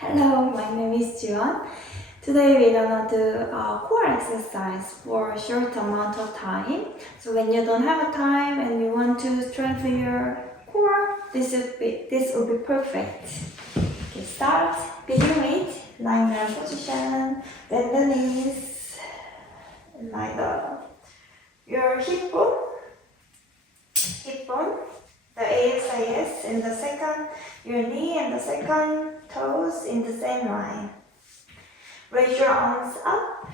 Hello, my name is JIWON. Today we're gonna do a core exercise for a short amount of time. So when you don't have a time and you want to strengthen your core, this will be perfect. Okay, start. Begin with lying down position. Bend the knees. And lie down. Your hip bone. The ASIS in the second, your knee and the second toes in the same line. Raise your arms up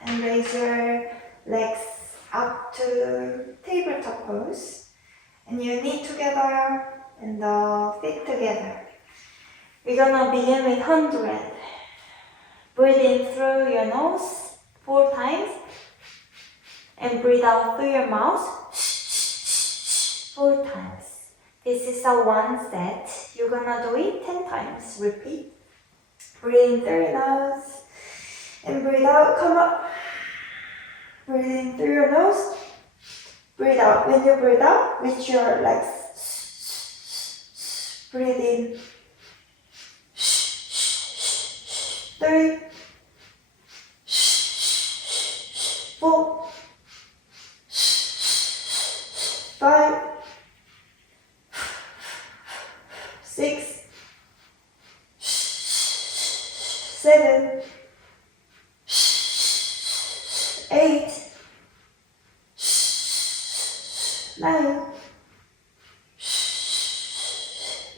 and raise your legs up to tabletop pose. And your knee together and the feet together. We're gonna begin with 100. Breathe in through your nose 4 times and breathe out through your mouth 4 times. This is a 1 set. You're gonna do it 10 times. Repeat. Breathe in through your nose and breathe out. Come up. Breathe in through your nose. Breathe out. When you breathe out, reach your legs. Breathe in. 3, 4, 5, 6, 7, 8, 9,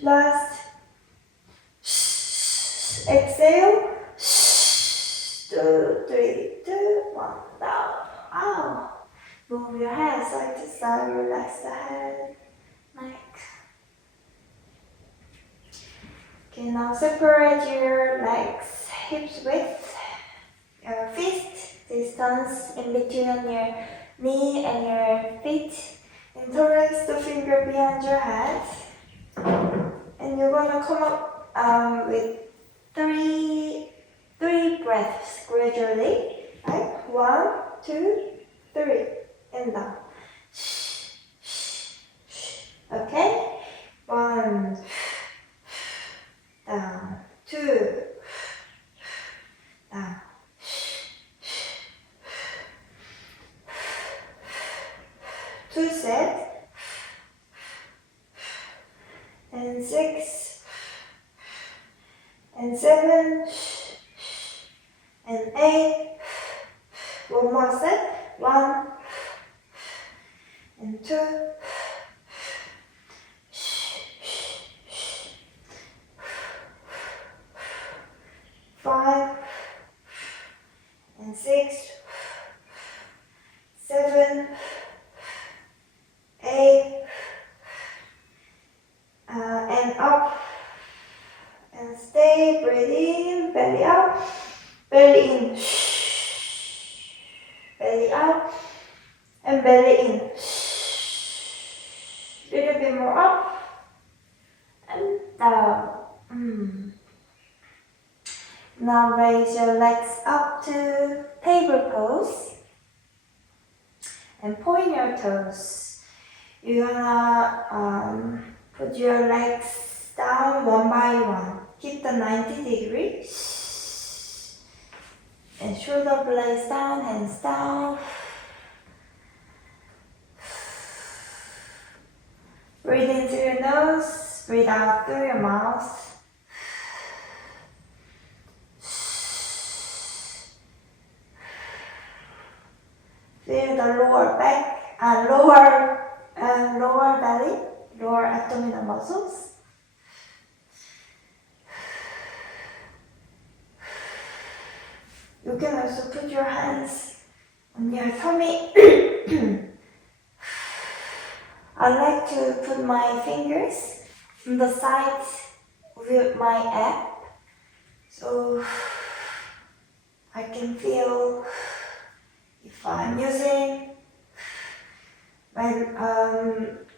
last, exhale, 2, 3, 2, 1, down, out. Move your head side to side, relax the head, neck. Okay, now separate your legs, hips width, your fist distance in between your knee and your feet. Interlace the finger behind your head. And you're gonna come up with three breaths gradually. Right? 1, 2, 3, and down. Okay? 1, down, 2, down, 2 sets, and 6, and 7, and 8. One more set. 1, and 2. 5, and 6, 7, 8, and up, and stay, breathe in, belly up, belly in, belly out, and belly in, little bit more up, and down. Now raise your legs up to table pose and point your toes. You're gonna put your legs down one by one. Keep the 90 degrees. And shoulder blades down, hands down. Breathe in through your nose, breathe out through your mouth. Feel the lower back, lower belly, lower abdominal muscles. You can also put your hands on your tummy. I like to put my fingers on the sides of my abs, so I can feel if I'm using my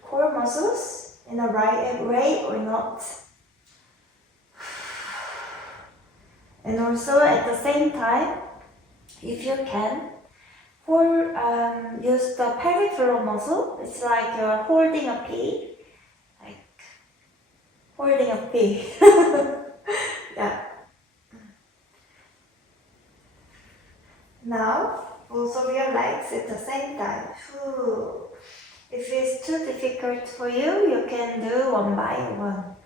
core muscles in the right way or not. And also at the same time, if you can, use the peripheral muscle. It's like you're holding a pea. Like holding a pea. Yeah. both of your legs at the same time. If it's too difficult for you, you can do one by one.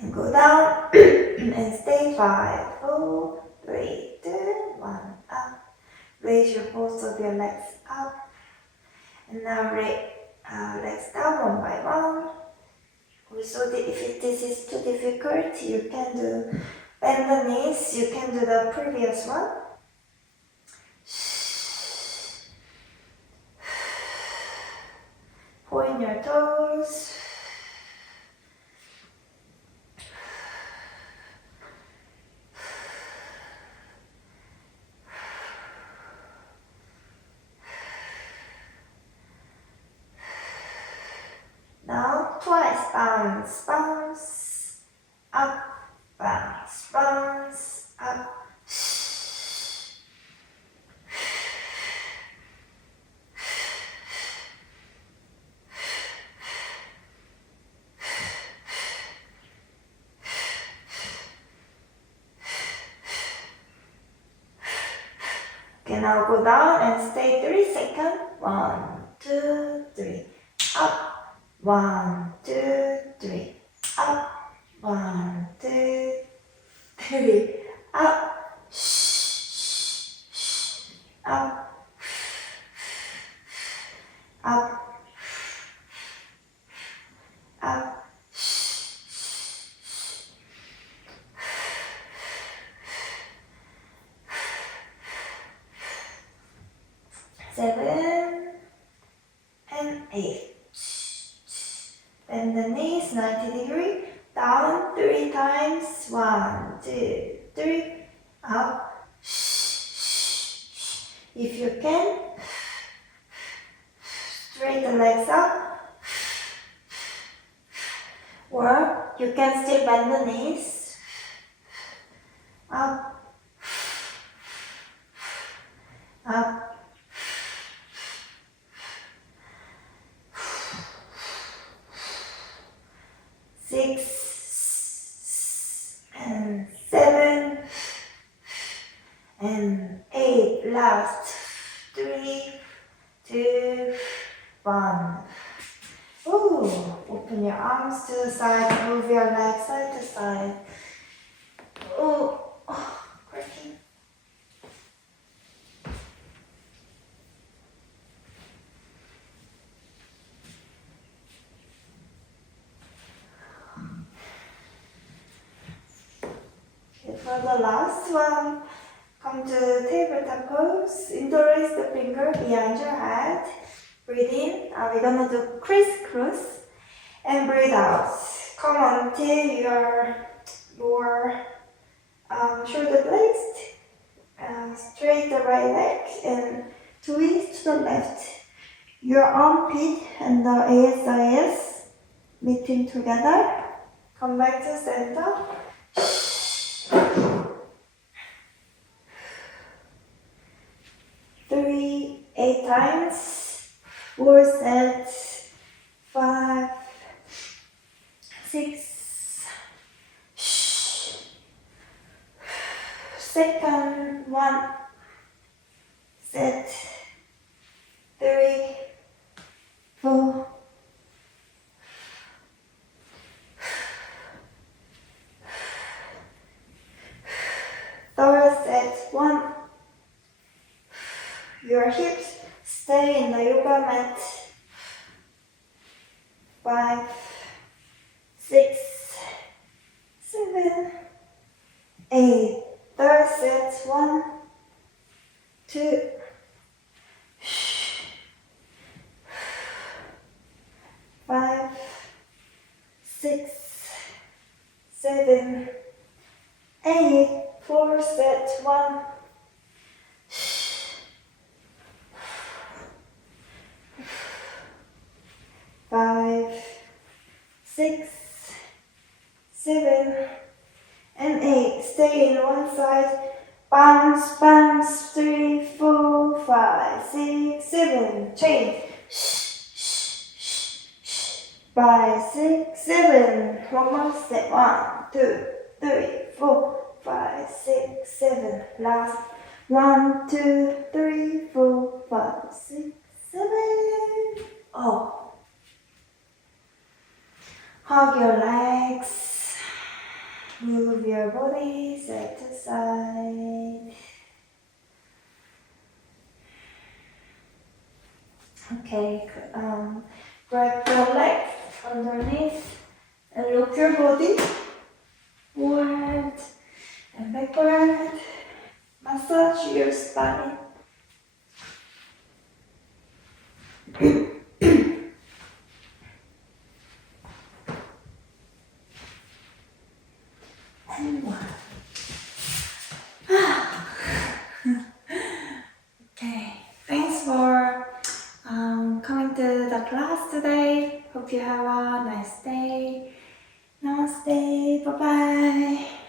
And go down and stay 5, 4, 3, 2, 1, up. Raise your both of your legs up. And now legs down one by one. Also, if this is too difficult, you can do bend the knees. You can do the previous one. Point your toes. Now twice, bounce, bounce, up, bounce, bounce, up. Okay, now go down and stay 3 seconds. 1, 2, 3, up. 1, 2, 3, up. 1, 2, 3, up. Up. Up. Up. 7 and 8. Bend the knees 90 degrees. Down 3 times. 1, 2, 3. Up. If you can, straight the legs up. Or you can still bend the knees. Up. Up. 6 and 7 and 8. Last 3, 2, 1. Ooh, open your arms to the side, move your legs side to side. Oh, cracking. For the last one, come to tabletop pose. Interlace the finger behind your head. Breathe in. We're gonna do crisscross. And breathe out. Come until your shoulder blades. Straight the right leg and twist to the left. Your armpit and the ASIS meeting together. Come back to center. 3, 8 times. 4 sets. 5, 6. Second 1 set. 3, 4. Third set. 1. Your hips stay in the yoga mat. 5, 6, 7, 8. Third set. 1, 2. 5, 6, 7, 8. Fourth set. 1. 5, 6, 7, and 8. Stay in one side. Bounce, bounce. 3, 4, 5, 6, 7. Change. 5, 6, 7. One more step. 1, 2, 3, 4, 5, 6, 7. Last. 1, 2, 3, 4, 5, 6, 7. Oh. Hug your legs. Move your body side to side. Okay, grab your leg underneath and look your body forward and backward. Massage your spine. And 1. Okay, thanks for coming to the class today. Hope you have a nice day. Namaste. Bye bye.